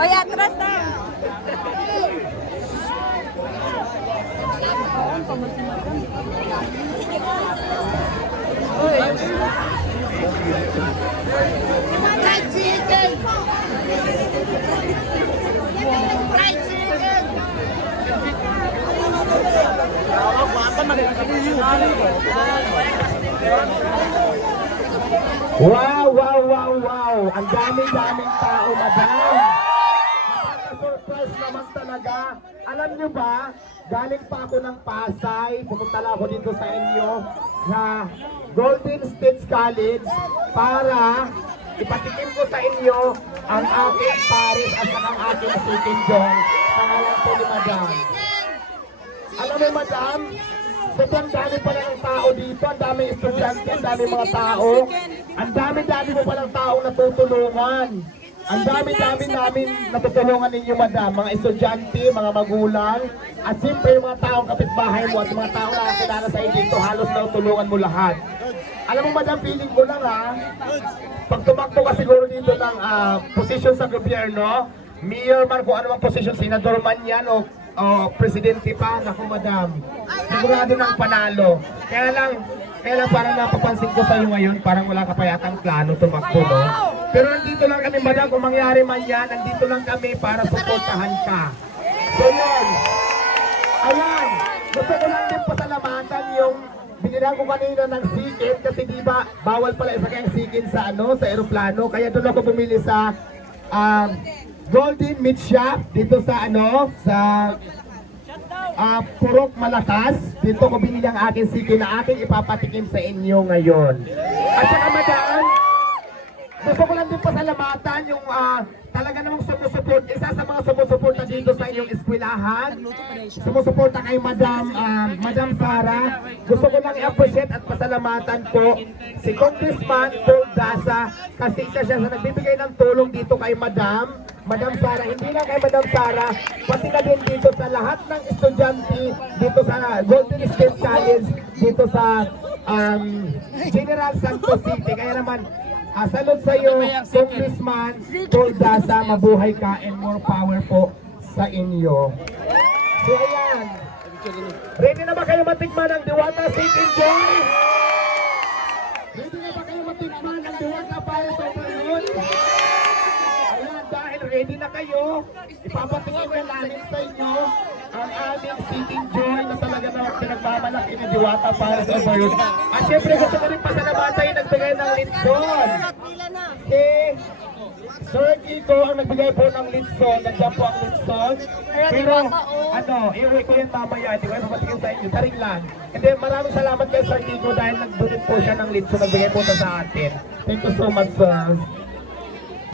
Oh ya, terus Wow, wow, wow, wow. Ang daming-daming tao, madam. Nakaka-surprise naman talaga. Alam nyo ba, galing pa ako ng Pasay, pumunta lang ako dito sa inyo sa Golden State College para ipatikim ko sa inyo ang aking Paris at ang aking Chicken Jong. Pangalan ko ni Madam. Alam mo, madam, sobrang dami pala ng tao dito. Ang daming estudyante, ang daming mga tao. Ang dami-dami mo palang taong natutulungan. Ang dami-dami namin natutulungan ninyo, madam. Mga estudyante, mga magulang, at siyempre yung mga taong kapitbahay mo at mga taong nakakilala sa dito, halos natutulungan mo lahat. Alam mo, madam, feeling ko lang ha, pag tumakbo ka siguro dito ng ah, posisyon sa gobyerno, mayor man kung ano mang posisyon, senador man yan o, o presidente pa, naku madam, sigurado ng panalo. Kaya lang, kaya lang parang napapansin ko sa iyo ngayon, parang wala ka pa yatang plano tumakbo, no? Pero nandito lang kami, madam, kung mangyari man yan, nandito lang kami para suportahan ka. So yun, ayan, gusto ko lang din pasalamatan yung Binila ko kanina ng sikin kasi di ba bawal pala isa kayong sikin sa ano sa eroplano kaya doon ako bumili sa um, Golden Meat Shop dito sa ano sa ah, Purok Malakas. Dito ko binili ang aking sikin na aking ipapatikim sa inyo ngayon. At saka madaan, gusto ko lang din pasalamatan yung ah, talaga namang sumusuport, isa sa mga sumusuporta dito sa inyong eskwelahan. Sumusuporta kay Madam, ah, Madam Sara. Gusto ko lang i-appreciate at pasalamatan po si Congressman Paul Daza kasi isa siya sa nagbibigay ng tulong dito kay Madam. Madam Sara, hindi lang kay Madam Sara, pati na din dito sa lahat ng estudyante dito sa Golden State College, dito sa um, General Santos City. Kaya naman, Salud sa iyo, Congressman Paul Daza, mabuhay ka and more power po sa inyo. So ayan, ready na ba kayo matikman ang Diwata City Joy? Ready na ba kayo matikman ang Diwata sa Overload? Ayan, dahil ready na kayo, ipapatingin na namin sa inyo ang aming Sitting Joy na talaga na pinagmamalaki ni Diwata para sa Overload. At syempre gusto ko rin pasalamatan nagbigay ng litson. Si Sir Kiko ang nagbigay po ng litson, nandiyan po ang litson. Pero ano, iuwi ko yun mamaya, hindi ko yung mapatingin sa inyo, saring lang. And then maraming salamat kay Sir Kiko dahil nagdunit po siya ng litson, nagbigay po sa atin. Thank you so much, sir.